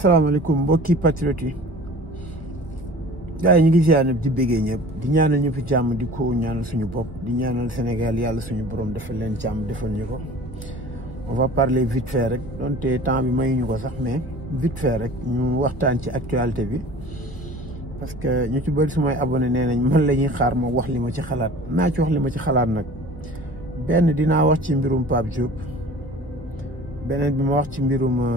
salaamaaleykum mbokki patriote yi gars yi ñu ngi ziar ñëpp di béggee ñëpp di ñaanal ñëpp jàmm di ko ñaanal suñu bopp di ñaanal Sénégal yàlla suñu borom defal leen jàmm defal ñu ko. On va parler vite fait rek donte temps bi mayuñu ko sax mais vite fait rek ñu waxtaan ci actualité bi parce que ñu ci bëri sumay abonné nee nañ man la ñuy xaar ma wax li ma ci xalaat naa ci wax li ma ci xalaat nag benn dinaa wax ci mbirum Pape Diop beneen bi ma wax ci mbirum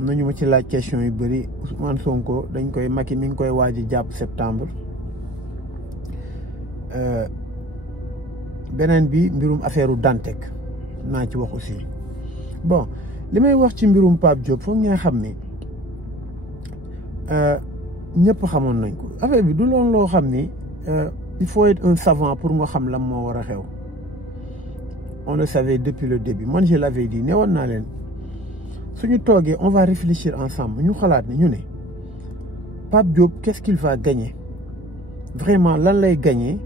nañu ma ci laaj question yu bëri Ousmane Sonko dañ koy Macky mi ngi koy waaj a jàpp septembre beneen bi mbirum affaire u Dantec naa ci wax aussi bon li may wax ci mbirum Pape Diop foog ngeen xam ni ñëpp xamoon nañ ko affaire bi du loon loo xam ni il faut être un savant pour nga xam lan moo war a xew on le savait depuis le début man je l'avais dit ne woon naa leen suñu toogee on va réfléchir ensemble ñu xalaat ne ñu ne Pape Diop qu'est-ce qu'il va gagner vraiment lan lay gagner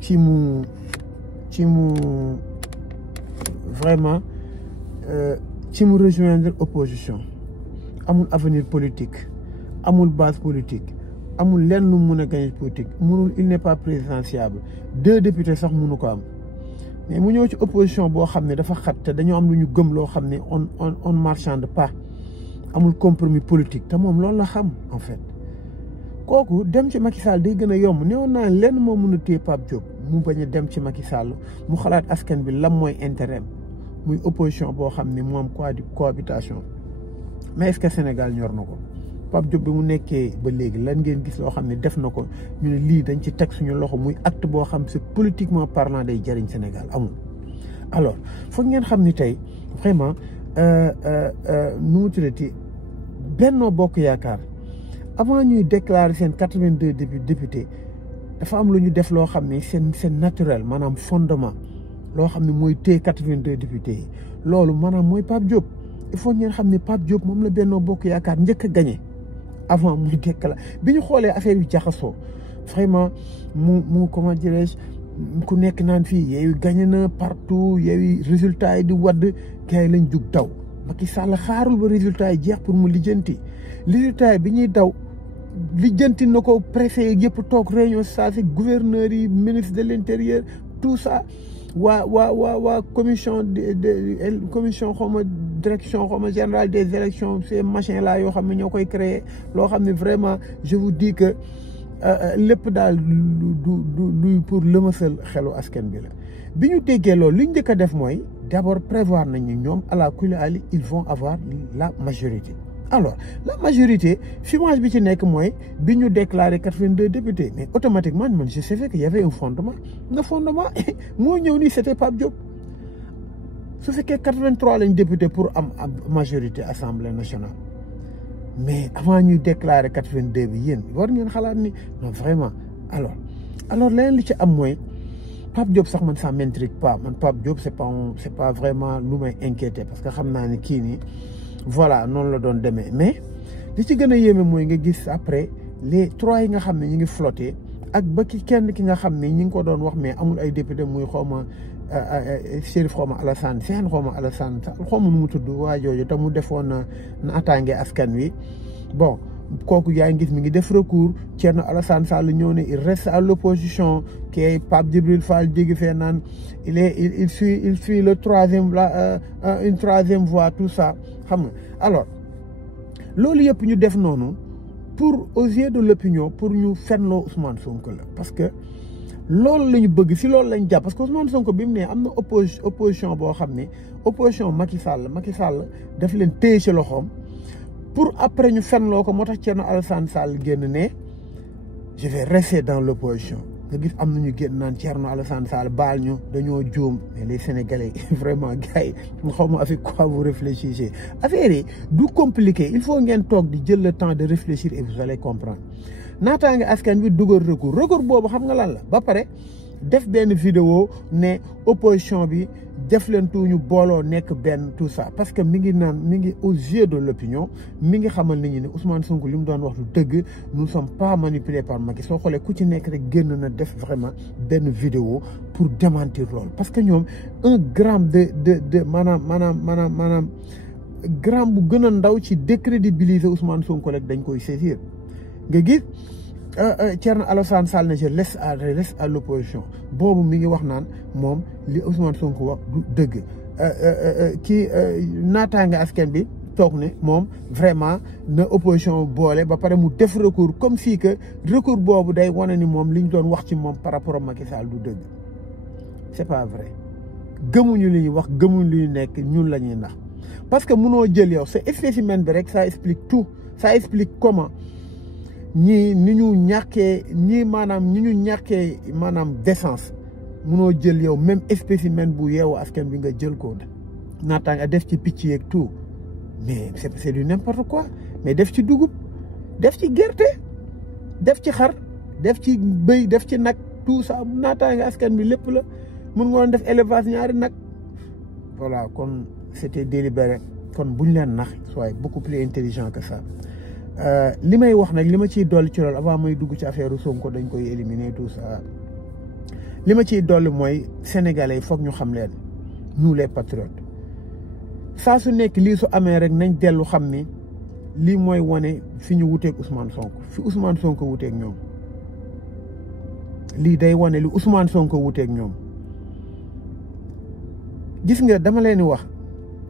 ci mu vraiment ci mu rejoindre opposition amul avenir politique amul base politique amul lenn lu mun a gagner politique munul il n'est pas présidentiable 2 députés sax munu ko am mais mu ñëw ci opposition boo xam ne dafa xat te dañoo am lu ñu gëm loo xam ne on marchande pas amul compromis politique te moom loolu la xam en fait kooku dem ci Macky Sall day gën a yomb newoon naa lenn moo mun a téye Pape Diop mu bañ a dem ci Macky Sall mu xalaat askan bi lan mooy intérêt muy opposition boo xam ne mu am cohabitation mais est-ce que Sénégal ñor na ko Pape Diop bi mu nekkee ba léegi lan ngeen gis loo xam ne def na ko ñu ne lii dañ ci teg suñu loxo muy acte boo xam c'est politiquement parlant day jëriñ Sénégal amul. alors foog ngeen xam ni tey vraiment nu mu tuddati Benno Bokk Yaakaar avant ñuy déclarer seen 82 députés dafa am lu ñu def loo xam ne c'est naturel maanaam fondement loo xam ne mooy téye 82 députés yi loolu maanaam mooy Pape Diop il faut ngeen xam ne Pape Diop moom la Benno Bokk Yaakaar njëkk a gagné avant muy déclaré bi ñu xoolee affaire yu jaxasoo vraiment mu comment dirais-je ku nekk naan fii yeeyu gagné na partout yeeyu résultat yi di wadd gars yi lañ jug daw Macky Sall xaarul ba résultat yi jeex pour mu lijjanti résultat yi bi ñuy daw lijjanti na ko préfet yëpp toog réunion saa si gouverneur yi ministre de l'intérieur tout ça waa commission commission xawma direction xawma générale des élections ces machins là yoo xam ne ñoo koy créer loo xam ne vraiment je vous dis que lépp daal du pour lëmasal xelu askan bi la bi ñu déggee loolu li ñu njëkk a def mooy d'abord prévoir nañu ñoom àla kulli ali ils vont avoir la majorité alors la majorité fimage bi ci nekk mooy bi ñu déclaré 82 députés mais automatiquement man je savais qu'il y avait un fondement nga fondement moo ñëw nii c'était Pape Diop su fekkee 83 lañ député pour am majorité assemblée nationale mais avant ñuy déclarer 82 bi yéen war ngeen xalaat ni non vraiment alors leneen li ci am mooy Pape Diop sax man ça m'intrigue pas man Pape Diop c'est pas vraiment lu may inquiété parce que xam naa ni kii nii voilà noonu la doon demee mais li ci gën a yéeme mooy nga gis après les 3 yi nga xam ne ñu ngi flotté ak ba kenn ki nga xam ne ñi ngi ko doon wax mais amul ay député muy xawma Chérif xawma Alassane Sène xawma Alassane xawma nu mu tudd waa jooju te mu defoon na attaqué askan wi bon kooku yaa ngi gis mi ngi def recours Thierno Alassane Sall ñëw ne il reste à l'opposition kay Pape Djibril Fall jéggi fee naan il suit le une troisième voie tout ça xam nga alors loolu yëpp ñu def noonu pour aux yeux de l'opinion pour ñu fenloo Ousmane Sonko la parce que loolu la ñu bëgg si loolu lañ jàpp parce que Ousmane Sonko bi mu ne am na opposition boo xam ne opposition Macky Sall daf leen téye ci loxoom pour après ñu fenloo ko moo tax Thierno Alassane Sall génn ne je vais rester dans l'opposition nga gis am nañu génn naan Thierno Alassane Sall baal ñu dañoo juum mais les Sénégalais vraiment gars yi xaw ma avec quoi vous réfléchissez affaire yi du compliqué il faut ngeen toog di jël le temps de réfléchir et vous allez comprendre naataange askan bi dugal recours boobu xam nga lan la ba pare def benn vidéo ne opposition bi def leen tuuñu booloo nekk benn tout ça parce que mi ngi aux yeux de l'opinion mi ngi xamal nit ñi ne Ousmane Sonko li mu doon wax lu dëgg nous ne sommes pas manipulés par Macky soo xoolee ku ci nekk rek génn na def vraiment benn vidéo pour démentir loolu parce que ñoom un gramme de maanaam gramme bu gën a ndaw ci décrédibiliser Ousmane Sonko rek dañ koy saisir nga gis Thierno Alassane Sall ne je laisse à l'opposition boobu mi ngi wax naan moom li Ousmane Sonko wax du dëgg kii naataange askan bi toog ne moom vraiment na opposition boole ba pare mu def recours comme si que recours boobu day wane ni moom li ñu doon wax ci moom par rapport à Macky Sall du dëgg c'est pas vrai gëmuñu li ñuy wax gëmuñu li ñu nekk ñun la ñuy nax parce que mënoo jël yow sa spécimen bi rek ça explique tout ça explique comment ñii ni ñu ñàkkee ñii maanaam ñi ñu ñàkkee maanaam décence mënoo jël yow même spécimen bu yeewu askan bi nga jël ko naataa nga def ci picc yeeg tout mais c'est du n'importe quoi mais def ci dugub def ci gerte def ci xar def ci bëy def ci nag tout ça naataa nga askan bi lépp la mun nga woon def élevage ñaari nag voilà kon c'était délibéré kon buñ leen nax soyez beaucoup plus intelligent que ça li may wax nag li ma ciy dolli ci loolu avant may dugg ci affaire Sonko dañ koy éliminer tout ça li ma ciy dolli mooy sénégalais foog ñu xam leen nous les patriotes saa su nekk lii su amee rek nañ dellu xam ni lii mooy wane fi ñu wuteeg Ousmane Sonko fi Ousmane Sonko wuteeg ñoom lii day wane li Ousmane Sonko wuteeg ñoom gis nga dama leen di wax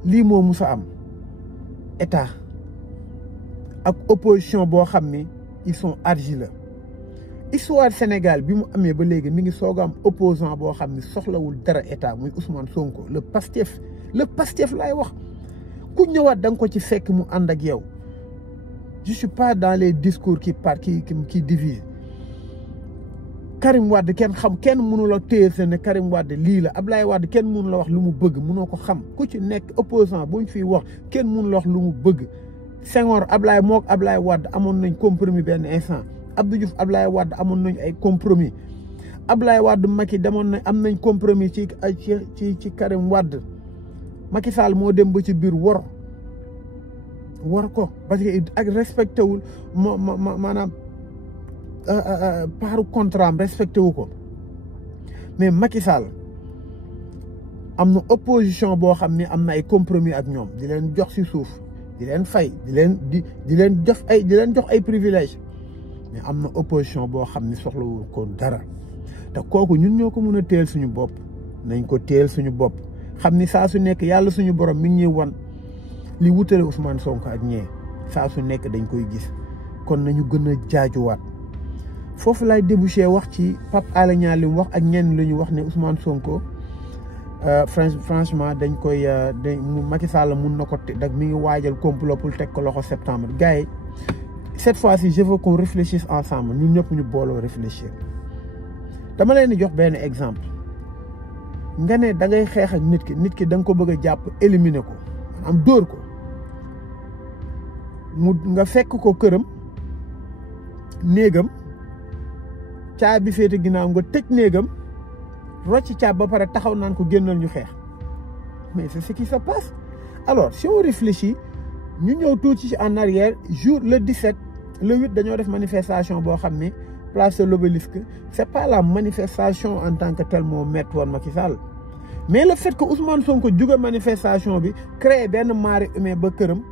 lii moo musa am état ak opposition boo xam ni ils sont argileux histoire Sénégal bi mu amee ba léegi mi ngi soog a am opposant boo xam ni soxlawul dara état muy Ousmane Sonko le Pastef laay wax ku ñëwaat da nga ko ci fekk mu ànd ak yow je suis pas dans les discours qui divisent Karim Wade kenn mënu la téye seen ne Karim Wade lii la Ablaye Wade kenn mënu la wax lu mu bëgg mënoo ko xam ku ci nekk opposant buñ fiy wax kenn mënu la wax lu mu bëgg Senghor Ablaye Wade amoon nañ compromis benn instant Abdou Diouf Ablaye Wade amoon nañ ay compromis Ablaye Wade Macky am nañ compromis ci Karim Wade Macky Sall moo dem ba ci biir war ko parce que ak respecté wul maanaam paaru contrat am respecté wu ko mais Macky Sall am na opposition boo xam ne am na ay compromis ak ñoom di leen jox ci suuf di leen fay di leen jox ay privilèges mais am na opposition boo xam ne soxlawul ko dara te kooku ñun ñoo ko mën a téel suñu bopp nañ ko téel suñu bopp xam ni saa su nekk yàlla suñu borom mi ngi ñuy wan li wutale Ousmane Sonko ak ñee saa su nekk dañ koy gis kon nañu gën a jaajuwaat foofu laay débouché wax ci Pape Alé Niang li mu wax ak ñenn lu ñu wax ne Ousmane Sonko franchement dañ koy Macky Sall mun na ko dak mi ngi waajal complot pour teg ko loxo septembre gars yi cette fois-ci je veux qu'on réfléchisse ensemble ñun ñëpp ñu booloo réfléchir dama leen di jox benn exemple nga ne da ngay xeex ak nit ki da nga ko bëgg a jàpp éliminer ko am dóor ko nga fekk ko këram néegam caabi féete ginnaaw nga tëj néegam rocc caab ba pare taxaw naan ko génnal ñu xeex mais c'est ce qui se passe alors si on réfléchit ñu ñëw tuuti ci en arrière jour le 17 le 8 dañoo def manifestation boo xam ne place de l'Obélisque c'est pas la manifestation en tant que tel moo métti woon Macky Sall mais le fait que Ousmane Sonko jóge manifestation bi créé benn marée humaine ba këram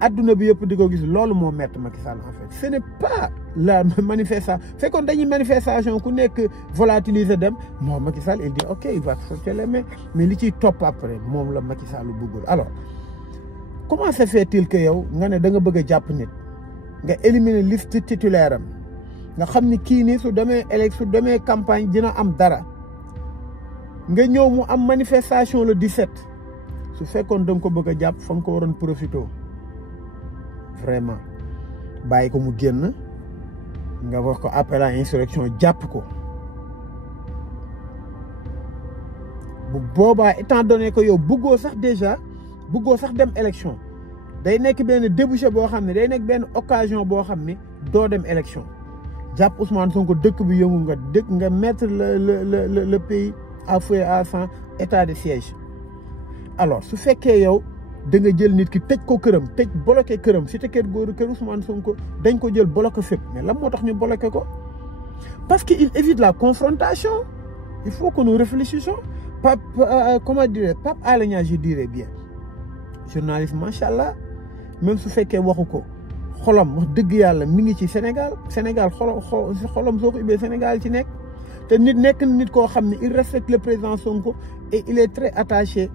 adduna bi yëpp di ko gis loolu moo métti Macky Sall en fait ce n'est pas la manifestation fekkoon dañuy manifestation ku nekk volatiliser dem moom Macky Sall il dit ok il va sortir les mains mais li ciy topp après moom la Macky Sall bëggul alors comment se fait-il que yow nga ne da nga bëgg a jàpp nit nga éliminer liste titulaire am nga xam ni kii nii su demee campagne dina am dara nga ñëw mu am manifestation le 17 su fekkoon da nga ko bëgg a jàpp fa nga ko waroon profité vraiment bàyyi ko mu génn nga wax ko appel à insurrection jàpp ko bu boobaa étant donné que yow bëggoo sax dem élection day nekk benn débouché boo xam ne day nekk benn occasion boo xam ne doo dem élection jàpp Ousmane Sonko dëkk bi yëngu nga mettre le pays à feu et à sang état de siège alors su fekkee yow da nga jël nit ki tëj ko këram bloqué këram si te kër Ousmane Sonko dañ ko jël bloqué fépp mais lan moo tax ñu bloqué ko parce que il évite la confrontation il faut que nous réfléchissions Pape Alé Niang je dirais bien journaliste macha allah même su fekkee waxu ko xolam wax dëgg yàlla mi ngi ci Sénégal xolam soo ko ubbee Sénégal ci nekk te nekk nit koo xam ne il respecte le président Sonko et il est très attaché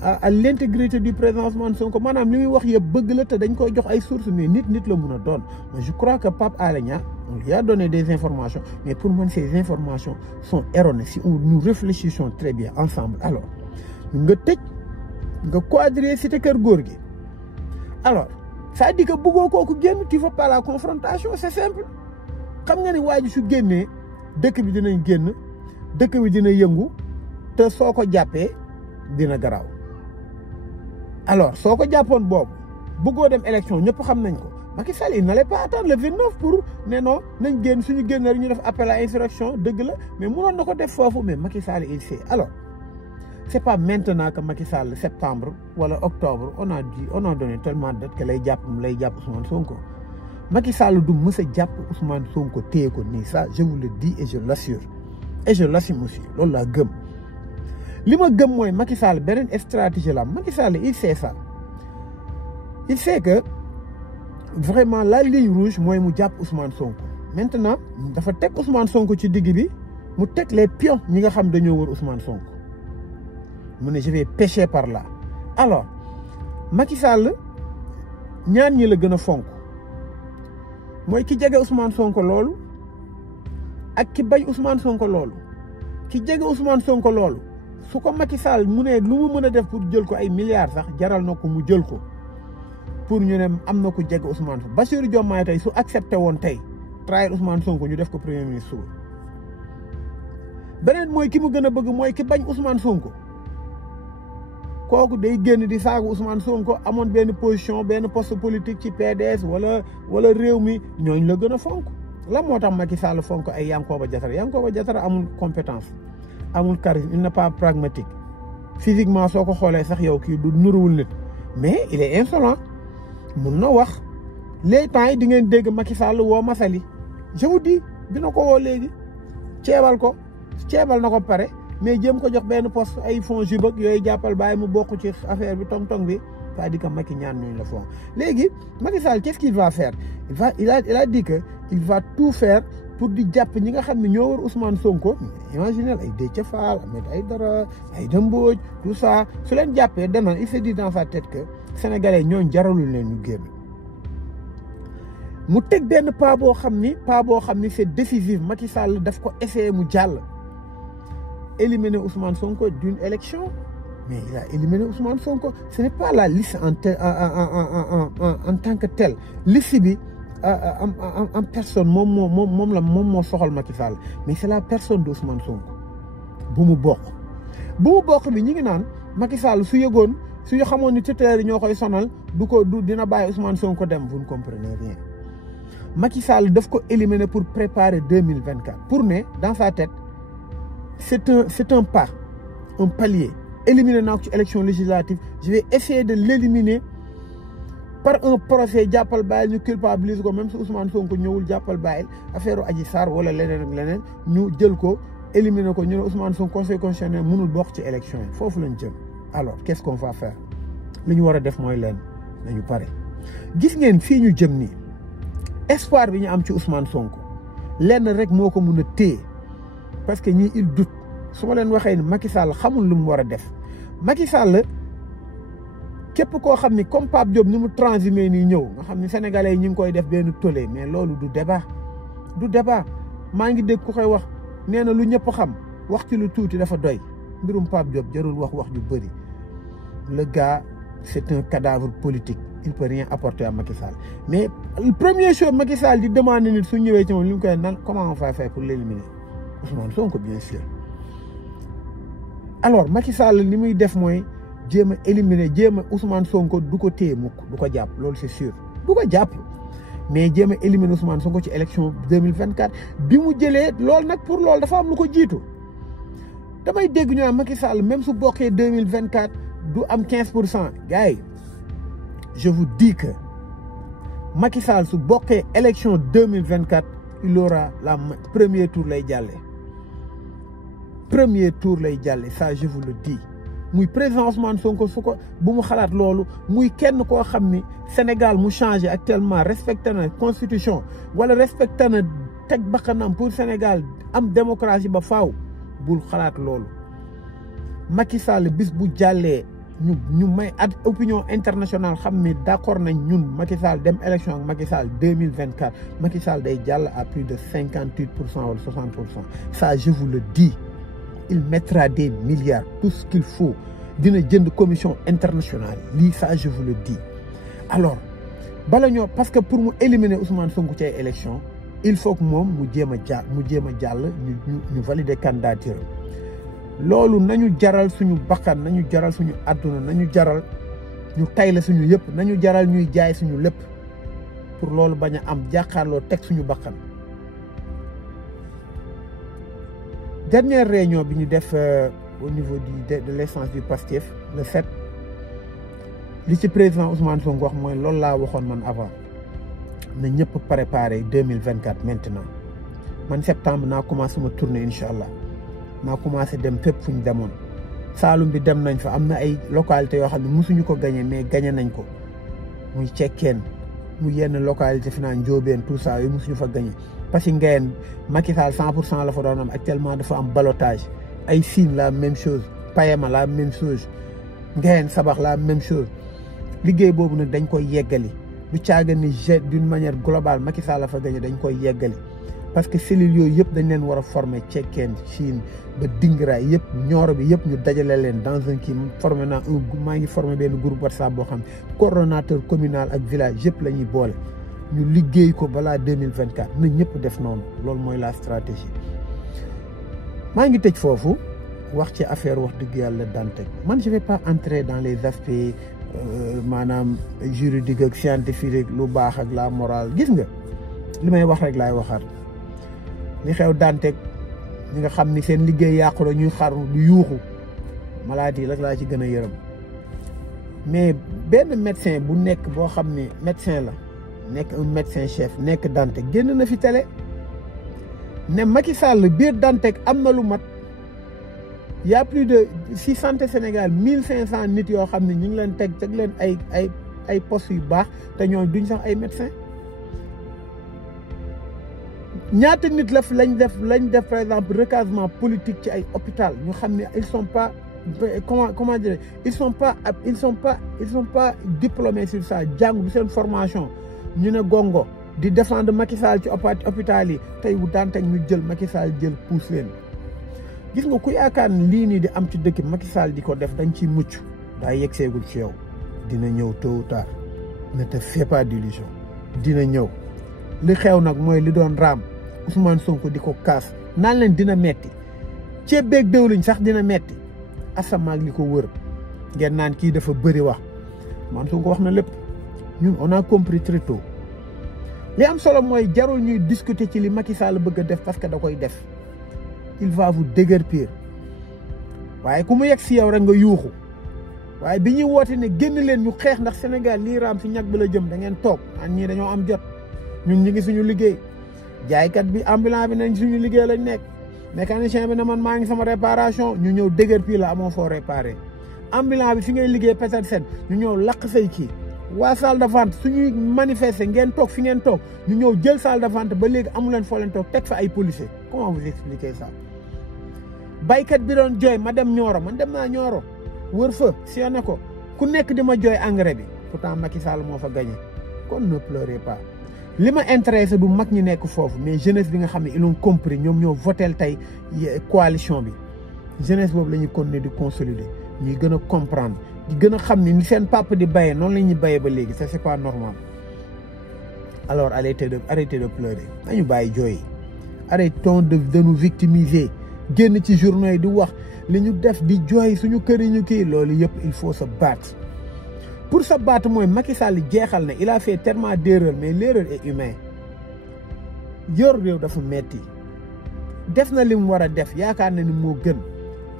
à l'intégrité du président Ousmane Sonko maanaam li muy wax yëpp bëgg la te dañ koy jox ay sources mais nit la mun a doon mais je crois que Pape Alé Niang on lui a donné des informations mais pour moi ces informations sont erronées si nous réfléchissons très bien ensemble alors nga tëj nga quadriller cité kër góor gi alors ça dit que bëggoo kooku génn tu veux pas la confrontation c'est simple xam nga ni waa ji su génnee dëkk bi dinañ génn dëkk bi dina yëngu te soo ko jàppee dina garaaw alors soo ko jàppoon boobu bëggoo dem élection ñëpp xam nañ ko Macky Sall il n'allait pas attendre le 29 pour ne non nañ génn suñu génn rek ñu def appel à insurrection dëgg la mais mënoon na ko def foofu mais Macky Sall il sait alors c'est pas maintenant que Macky Sall septembre wala octobre on a donné tellement de dates que lay jàpp Ousmane Sonko Macky Sall du mës a jàpp Ousmane Sonko téye ko nii ça je vous le dis et je l'assure et je l'assume aussi loolu laa gëm li ma gëm mooy Macky Sall beneen stratégie la Macky Sall il sait ça il sait que vraiment la ligne rouge mooy mu jàpp Ousmane Sonko maintenant dafa teg Ousmane Sonko ci digg bi mu teg les pions ñi nga xam dañoo wër Ousmane Sonko mu ne je vais pêcher par là alors Macky Sall ñaan ñi la gën a fonk mooy ki jege Ousmane Sonko loolu ak ki bañ Ousmane Sonko loolu ki jege Ousmane Sonko loolu su ko Macky Sall mu ne lu mu mën a def pour jël ko ay milliards sax jaral na ko mu jël ko pour ñu ne am na ko jege Ousmane Sonko Bassirou Diomaye tey su accepté woon tey trahir Ousmane Sonko ñu def ko premier ministre beneen mooy ki mu gën a bëgg mooy ki bañ Ousmane Sonko kooku day génn di saagu Ousmane Sonko amoon benn position benn poste politique ci PDS wala réew mi ñooñ la gën a fonk la moo tax Macky Sall fonk ay Yankhoba Diattara amul compétence amul charisme il n'est pas pragmatique physiquement soo ko xoolee sax yow kii du nuruwul nit mais il est insolent mun na wax les temps yi di ngeen dégg Macky Sall woo Massaly je vous dis dina ko woo léegi ceebal na ko pare mais jéem ko jox benn poste ay fonds jubak yooyu jàppal bàyyi mu bokk ci affaire bi tong-tong bi c'est-à-dire que Macky ñaan ñooñu la fond léegi Macky Sall qu'est-ce qu'il va faire il a dit que il va tout faire pour di jàpp ñi nga xam ne ñoo war Ousmane Sonko imaginez ay Déthié Fall Ahmed Aïdara Aïda Mbodj tout ça su leen jàppee dana il se dit dans sa tête que sénégalais ñooñu jaralul leen ñu génn mu teg benn pas boo xam ni c'est décisif Macky Sall daf ko essayer mu jàll éliminer Ousmane Sonko d'une élection mais il a éliminé Ousmane Sonko ce n'est pas la liste en tant que telle liste bi en personne moom moo soxal Macky Sall mais c'est la personne de Ousmane Sonko bu mu bokk bi ñi ngi naan Macky Sall su yëgoon su ñu xamoon ni tuteurs yi ñoo koy sonal dina bàyyi Ousmane Sonko dem vous ne comprenez rien Macky Sall daf ko éliminer pour préparer 2024 pour ne dans sa tête c'est un pas un palier éliminer naa ko ci élection législative je vais essayer de l'éliminer par un procès jàppal bàyyil ñu culpabilise ko même si Ousmane Sonko ñëwul jàppal bàyyil affaire Adji Sarr wala leneen ak leneen ñu jël ko éliminer ko ñu ne Ousmane Sonko conseil constitutionnel mënul bokk ci élection yi foofu lañ jëm alors qu'est-ce qu'on va faire li ñu war a def mooy leen nañu pare gis ngeen fii ñu jëm nii espoir bi ñu am ci Ousmane Sonko lenn rek moo ko mun a téye parce que ñii il doute su ma leen waxee ni Macky Sall xamul lu mu war a def Macky Sall képp koo xam ni comme Pape Diop ni mu transhumé nii ñëw nga xam ni sénégalais yi ñu ngi koy def benn tollé mais loolu du débat maa ngi dégg ku koy wax nee na lu ñëpp xam wax ci lu tuuti dafa doy mbirum Pape Diop jarul wax ju bëri le gars c'est un cadavre politique il peut rien apporter à Macky Sall mais première chose Macky Sall di demander nit su ñëwee ci moom li mu koy nan comment on va faire pour l'éliminer Ousmane Sonko bien sûr alors Macky Sall li muy def mooy jéem a éliminer Ousmane Sonko du ko téye mukk du ko jàpp loolu c'est sûr du ko jàpp mais jéem a éliminer Ousmane Sonko ci élection 2024 bi mu jëlee loolu nag pour loolu dafa am lu ko jiitu damay dégg ñu Macky Sall même su bokkee 2024 du am 15% gars yi je vous dis que Macky Sall su bokkee élection 2024 il aura premier tour lay jàlle ça je vous le dis muy président Ousmane Sonko su ko bu mu xalaat loolu muy kenn koo xam ni Sénégal mu changé actuellement respecté na constitution wala respecté na teg bakkanam pour Sénégal am démocratie ba faaw bul xalaat loolu Macky Sall bis bu jàllee ñu may opinion internationale xam ni d'accord nañ ñun Macky Sall dem élection ak Macky Sall 2024 Macky Sall day jàll à plus de 58% wala 60%. Ça je vous le dis il mettra des milliards tout ce qu'il faut dina jënd commission internationale lii ça je vous le dis. Alors bala ñoo parce que pour mu éliminer Ousmane Sonko ci ay élection il faut que moom mu jéem a jàll ñu valider candidature loolu nañu jaral suñu bakkan nañu jaral suñu àdduna nañu jaral ñu tayle suñu yëpp nañu jaral ñuy jaay suñu lépp pour loolu bañ a am jàkkaarloo teg suñu bakkan. Dernière réunion bi ñu def au niveau de l'essence du Pastef le 7 li ci président Ousmane Sonko wax mooy loolu laa waxoon man avant na ñëpp préparer 2024 maintenant man septembre naa commencé sama tournée incha allah. maa commencé dem fépp fu ñu demoon Saalum bi dem nañ fa am na ay localités yoo xam ne mosuñu ko gagné mais gagné nañ ko muy Cekkeen mu yenn localité fi naan Njóobeen tout ça yooyu mosuñu fa gagné parce que Ngayeen Macky Sall 100% la fa doon am actuellement dafa am ballottage ay Sine la même chose Payema la même chose Ngayeen Sabax la même chose liggéey boobu nag dañ koy yeggali du caaga ni d'une manière globale Macky Sall la fa gagné dañ koy yeggali parce que cellules yooyu yëpp dañ leen war a former Cekkeen Chine ba Dingiraay yëpp Nioro bi yëpp ñu dajale leen dans un kii formé naa maa ngi formé benn groupe WhatsApp boo xam coordonnateur communal ak village yëpp la ñuy boole ñu liggéey ko balaa 2024 na ñëpp def noonu loolu mooy la stratégie. maa ngi tëj foofu wax ci affaire wax dëgg yàlla Dantec man je vais pas entrer dans les aspects maanaam juridique ak scientifique lu baax ak la morale gis nga li may wax rek laay waxaat. li xew Dantec ñi nga xam ni seen liggéey yàqu la ñuy xaru du yuuxu maladie rek laa ci gën a yërëm mais benn médecin bu nekk boo xam ne médecin la nekk un médecin chef nekk Dantec génn na fi télé ne Macky Sall biir Dantec am na lu mat y a plus de si santé Sénégal 1500 nit yoo xam ne ñu ngi leen teg leen ay postes yu baax te ñooñu duñ sax ay médecin ñaata nit la lañ def par exemple recasement politique ci ay hôpital ñu xam ne ils sont pas comment dire ils sont pas diplômés sur ça jàng du seen formation ñu ne gongo di défendre Macky Sall ci hôpital yi tey bu Dantec ñu jël Macky Sall jël pousse leen gis nga ku yaakaar ne lii nii di am ci dëkk Macky Sall di ko def dañ ciy mucc daa yegg seegul ci yow dina ñëw tôt ou tard ne te fais pas d'illusion dina ñëw li xew nag mooy li doon raam Ousmane Sonko di ko kaas naan leen dina metti ceeb beeg dëwliñ sax dina metti asamaag li ko wër ngeen naan kii dafa bëri wax man Sonko wax na lépp ñun on a compris très tôt li am solo mooy jarul ñuy discuter ci li Macky Sall bëgg a def parce que da koy def il va vous déguerpir waaye ku mu yegg si yow rek nga yuuxu waaye bi ñuy woote ne génn leen ñu xeex ndax Sénégal lii raam si ñag bi la jëm da ngeen toog an ñii dañoo am jot ñun ñu ngi suñu liggéey jaaykat bi ambulant bi nañ suñu liggéey lañ nekk mécanicien bi na man maa ngi sama réparation ñu ñëw déguerpir la amoo foo réparé ambulant bi fi ngay liggéey peut-être sen ñu ñëw lakk say kii waa salle de vente suñuy manifester ngeen toog fi ngeen toog ñu ñëw jël salle de vente ba léegi amu leen foo leen toog teg fa ay policiers comment vous expliquez ça baykat bi doon jooy ma dem Nioro man dem naa Nioro wër fa siyone ko ku nekk di ma jooy engrais bi pourtant Macky Sall moo fa gagné kon ne pleurez pas li ma intéressé du mag ñi nekk foofu mais jeunesse bi nga xam ne ils ont compris ñoom ñoo votel tey coalition bi jeunesse boobu la ñuy continuer di consolider ñuy gën a comprendre di gën a xam ni seen papa di bayee noonu la ñuy bayee ba léegi ça c'est pas normal alors arrêtez de pleurer nañu bàyyi jooy arrêtons de nous victimiser génn ci journaux yi di wax li ñu def di jooy suñu kër yi ñu kii loolu yëpp il faut se battre pour se battre mooy Macky Sall jeexal na il a fait tellement d'erreurs mais l'erreur est humaine yor réew dafa metti def na li mu war a def yaakaar na ni moo gën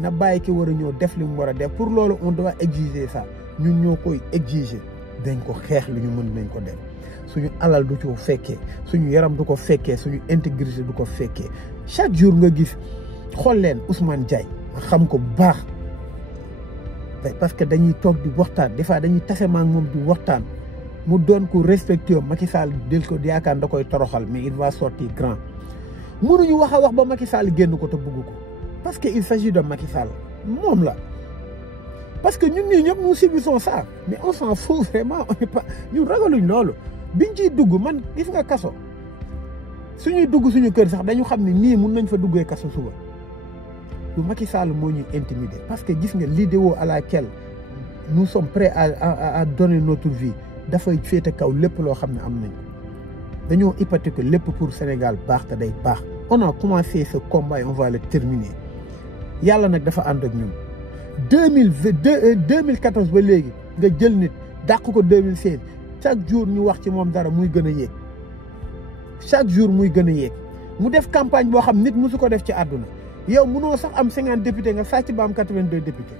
na bàyyi ki war a ñëw def li mu war a def pour loolu on doit exiger ça ñun ñoo koy exiger dañ ko xeex li ñu mën nañ ko def suñu alal du ko fekkee suñu yaram du ko fekkee suñu intégrité du ko fekkee chaque jour nga gis xool leen Ousmane Diagne ma xam ko bu baax parce que dañuy toog di waxtaan des fois dañuy tase maak moom di waxtaan mu doon ko respecté Macky Sall del ko yaakaar da koy toroxal mais il va sortir grand mënuñu wax a wax ba Macky Sall génn ko te bëgg ko parce que il s'agit de Macky Sall moom la parce que ñun ñii ñëpp nous subissons ça mais on s'en fout vraiment on est pas ñun ragaluñ loolu biñ ciy dugg man gis nga kaso suñuy dugg suñu kër sax dañu xam ne nii mun nañ fa duggee kaso suba lu Macky Sall moo ñuy intimider parce que gis nga l'idéal à laquelle nous sommes prêts à donner notre vie dafay féete kaw lépp loo xam ne am nañ ko dañoo hypothéquer lépp pour Sénégal baax te day baax on a commencé ce combat et on va le terminer yàlla nag dafa ànd ak ñun 2014 ba léegi nga jël nit dàq ko 2016 chaque jour ñu wax ci moom dara muy gën a yéeg chaque jour muy gën a yéeg mu def campagne boo xam nit musu ko def ci àdduna yow munoo sax am 50 députés nga sàcc ba am 82 députés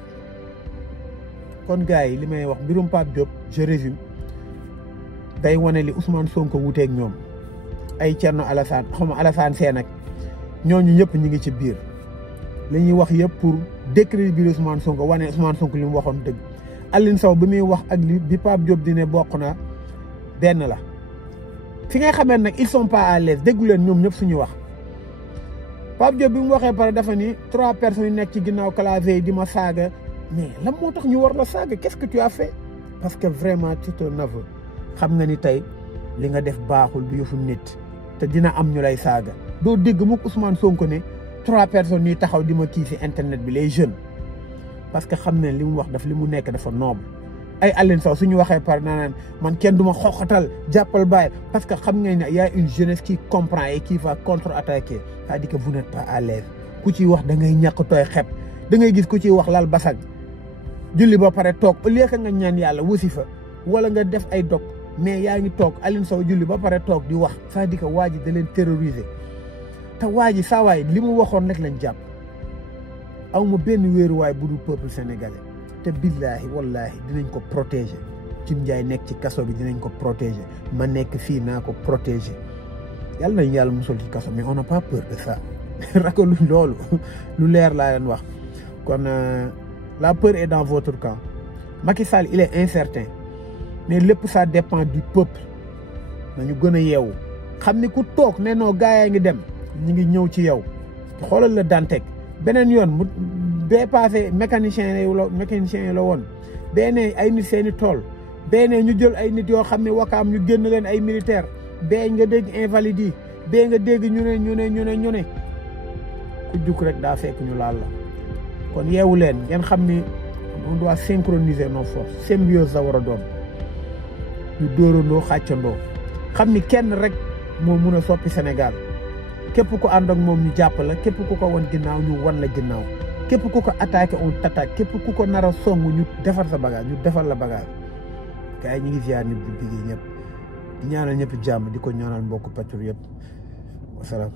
kon gars yi li may wax mbirum Pape Diop je résume day wane li Ousmane Sonko wuteeg ñoom ay Thierno Alassane xawma Alassane Sène ak ñooñu ñëpp ñu ngi ci biir li ñuy wax yëpp pour décrédibiliser Ousmane Sonko wane Ousmane Sonko li mu waxoon dëgg Aline Sow bi muy wax ak li bi Pape Diop di ne bokk na benn la fi ngay xamee nag ils sont pas à l'aise déggu leen ñoom ñëpp suñu wax Pape Diop bi mu waxee pare dafa ni 3 personnes yu nekk ci ginnaaw clavier yi di ma saaga mais lan moo tax ñu war la saaga qu'est-ce que tu as fait parce que vraiment c'est un aveu xam nga ni tey li nga def baaxul du yëfu nit te dina am ñu lay saaga doo dégg mukk Ousmane Sonko ne 3 personnes yi taxaw di ma kii ci internet bi les jeunes parce que xam ne li mu wax daf li mu nekk dafa noble ay Aline Sow suñu waxee par naan man kenn du ma xoxatal jàppal bàyyi parce que xam nga ne y a une jeunesse qui comprend et qui va contre-attaquer c'est-à-dire que vous n'êtes pas à l'aise ku ciy wax da ngay ñàkk tooy xep da ngay gis ku ciy wax lal basag julli ba pare toog au lieu que nga ñaan yàlla wasi fa wala nga def ay dog mais yaa ngi toog Aline Sow julli ba pare toog di wax c'est-à-dire que waa ji da leen terroriser te waa ji saa waay li mu waxoon rek lañ jàpp aw ma benn wéeruwaay bu dul peuple sénégalais te billaahi wallaahi dinañ ko protéger Jim Ndiaye nekk ci kaso bi dinañ ko protéger ma nekk fii naa ko protéger yàlla nañ yàlla musal ci kaso mais on n'a pas peur de ça ragaluñ loolu lu leer laa leen wax kon la peur est dans votre camp Macky Sall il est incertain mais lépp ça dépend du peuple nañu gën a yeewu xam ni ku toog ne noo gaa yaa ngi dem ñu ngi ñëw ci yow xoolal la Dantec beneen yoon mu bee passé mécanicien yi la woon bee ne ay nit seeni tool bee ne ñu jël ay nit yoo xam ne wakaam ñu génn leen ay militaire bee nga dégg invalide yi bee nga dégg ñu ne ku jukk rek daa fekk ñu laal la kon yeewu leen ngeen xam ni on doit synchroniser nos forces symbiose la war a doon ñu dóorandoo xàccandoo xam ni kenn rek moo mun a soppi Sénégal képp ku ànd ak moom ñu jàpp la képp ku ko wan ginnaaw ñu wan la ginnaaw képp ku ko attaqué on t'attaque képp ku ko nar a song ñu defar sa bagage ñu defar la bagage gars yi ñu ngi ziar nit di bigee ñëpp di ñaanal ñëpp jàmm di ko ñaanal mbokk patriote yëpp wasalaam